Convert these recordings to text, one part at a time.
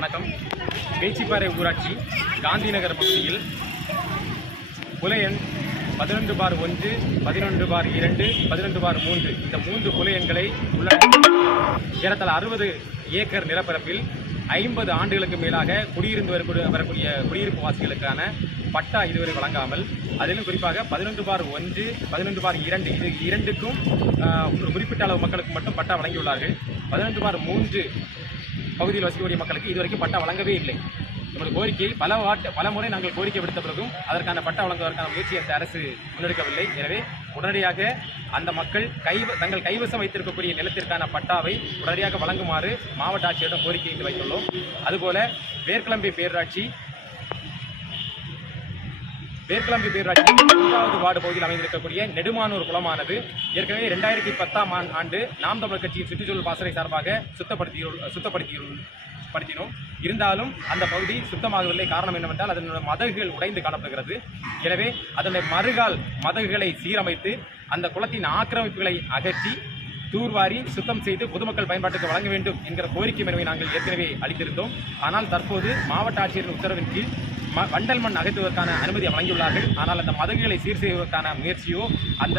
வணக்கம். பேச்சிப்பாறை ஊராட்சி காந்திநகர் பகுதியில் புல எண் 11/1, 11/2, 11/3 இந்த 3 புல எண்களை உள்ளடக்கி ஏறத்தாழ 60 ஏக்கர் நிலப்பரப்பில் 50 ஆண்டுகளுக்கு மேலாக குடியிருந்து வரக்கூடிய குடியிருப்பு வாசிகளுக்கான பட்டா இதுவரை வழங்காமல், அதிலும் குறிப்பாக 11/1, 11/2 இது இரண்டுக்கும் ஒரு குறிப்பிட்ட அளவு மக்களுக்கு மட்டும் பட்டா வழங்கியுள்ளார்கள். 11/3 பகுதியில் வசிக்கக்கூடிய மக்களுக்கு இதுவரைக்கும் பட்டா வழங்கவே இல்லை. நமது கோரிக்கை பல முறை நாங்கள் கோரிக்கை விடுத்த பிறகும் அதற்கான பட்டா வழங்குவதற்கான முயற்சி அந்த அரசு முன்னெடுக்கவில்லை. எனவே உடனடியாக அந்த மக்கள் தங்கள் கைவசம் வைத்திருக்கக்கூடிய நிலத்திற்கான பட்டாவை உடனடியாக வழங்குமாறு மாவட்ட ஆட்சியரிடம் கோரிக்கை வைத்துள்ளோம். அதுபோல வேர்க்கிளம்பி பேரூராட்சி 3வது வார்டு பகுதியில் அமைந்திருக்கக்கூடிய நெடுமானூர் குளமானது ஏற்கனவே 2010ஆம் ஆண்டு நாம் தமிழர் கட்சியின் சுற்றுச்சூழல் பாசறை சார்பாக சுத்தப்படுத்தினோம். இருந்தாலும் அந்த பகுதி சுத்தமாகவில்லை. காரணம் என்னவென்றால் அதனுடைய மதகுகள் உடைந்து காணப்படுகிறது. எனவே அதனுடைய மறுகால் மதகுகளை சீரமைத்து அந்த குளத்தின் ஆக்கிரமிப்புகளை அகற்றி தூர்வாரி சுத்தம் செய்து பொதுமக்கள் பயன்பாட்டுக்கு வழங்க வேண்டும் என்கிற கோரிக்கை மனுவை நாங்கள் ஏற்கனவே அளித்திருந்தோம். ஆனால் தற்போது மாவட்ட ஆட்சியரின் உத்தரவின் கீழ் வண்டல் மண் அகற்றுவதற்கான அனுமதி வழங்கியுள்ளார்கள். ஆனால் அந்த மதகுகளை சீர் செய்வதற்கான முயற்சியோ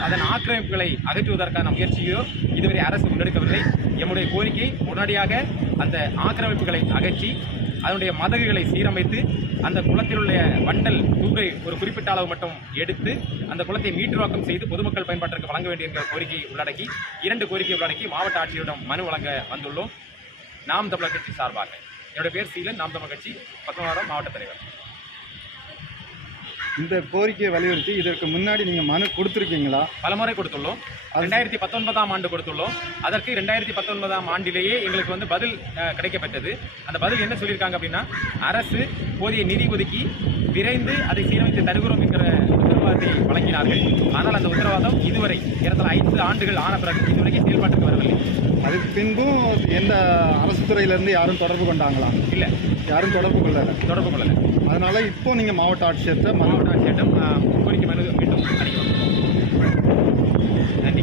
அதன் ஆக்கிரமிப்புகளை அகற்றுவதற்கான முயற்சியோ இதுவரை அரசு முன்னெடுக்கவில்லை. எம்முடைய கோரிக்கை உடனடியாக அந்த ஆக்கிரமிப்புகளை அகற்றி அதனுடைய மதகுகளை சீரமைத்து அந்த குளத்தில் உள்ள வண்டல் தூரை ஒரு குறிப்பிட்ட அளவு மட்டும் எடுத்து அந்த குளத்தை மீட்டுருவாக்கம் செய்து பொதுமக்கள் பயன்பாட்டிற்கு வழங்க வேண்டிய என்ற கோரிக்கையை உள்ளடக்கி 2 கோரிக்கையை உள்ளடக்கி மாவட்ட ஆட்சியரிடம் மனு வழங்க வந்துள்ளோம். நாம் தமிழர் கட்சி சார்பாக. என்னுடைய பேர் சீலன், நாம் தமிழர் கட்சி 11ஆம் மாவட்ட தலைவர். இந்த கோரிக்கையை வலியுறுத்தி இதற்கு முன்னாடி நீங்கள் மனு கொடுத்துருக்கீங்களா? பலமுறை கொடுத்துள்ளோம். 2019ஆம் ஆண்டு கொடுத்துள்ளோம். அதற்கு 2019ஆம் ஆண்டிலேயே எங்களுக்கு பதில் கிடைக்கப்பட்டது. அந்த பதில் என்ன சொல்லியிருக்காங்க அப்படின்னா, அரசு போதிய நிதி ஒதுக்கி விரைந்து அதை சீரமைத்து தருகிறோம் என்கிற உத்தரவாதத்தை வழங்கினார்கள். ஆனால் அந்த உத்தரவாதம் இதுவரை ஏறத்தாழ 5 ஆண்டுகள் ஆன பிறகு இதுவரைக்கும் செயல்பாட்டுக்கு வரவில்லை. அதுக்கு பின்பும் எந்த அரசு துறையிலேருந்து யாரும் தொடர்பு கொண்டாங்களா? இல்லை, யாரும் தொடர்பு கொள்ளலை. அதனால இப்போ நீங்கள் மாவட்ட ஆட்சியரிடம் கோரிக்கை மனு மீண்டும் அளிக்க. நன்றி.